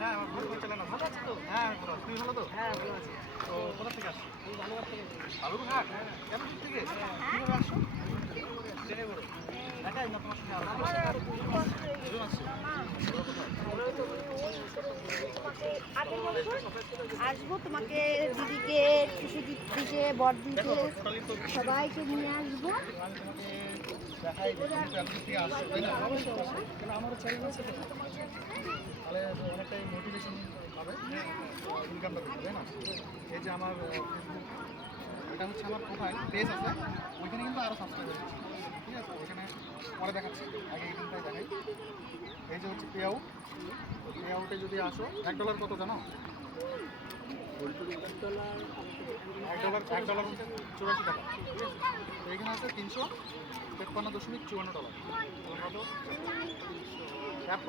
হ্যাঁ, আমার ঘর চালানো ভালো আছে তো? হ্যাঁ, তুমি ভালো তো? হ্যাঁ, ভালো আছি। তো কোথা থেকে আসছো? এই বালুরঘাট থেকে। বালুরঘাট? কেন দূর থেকে? কিভাবে আসছো? ট্রেনে করে? একাই না তোমার সঙ্গে আরো? দুজন আসছে। ওরা কোথায়? আগের বছর আসবো, তোমাকে দিদিকে, দিদিকে, বড়দিকে সবাইকে নিয়ে আসবো। আমি তোমাকে দেখাই যে তুমি তো এত দূর থেকে আসছো, তাই না? তাহলে আমারও চ্যানেল আছে তো। তাহলে অনেকটাই মোটিভেশন পাবে, ইনকামটা করবে, তাই না? এই যে আমার ফেসবুক, এটা হচ্ছে আমার প্রোফাইল পেজ আছে, ওইখানে কিন্তু আরও সাবস্ক্রাইবার আছে, ঠিক আছে? ওইখানে পরে দেখাচ্ছি, আগে এইখানটায় দেখাই। এই যে হচ্ছে পে আউট, পে আউটে যদি আসো, $1 কত জানো? $1 হচ্ছে 84 টাকা, ঠিক আছে? তো এখানে আছে $353.54, কত? অ্যাপ্রক্স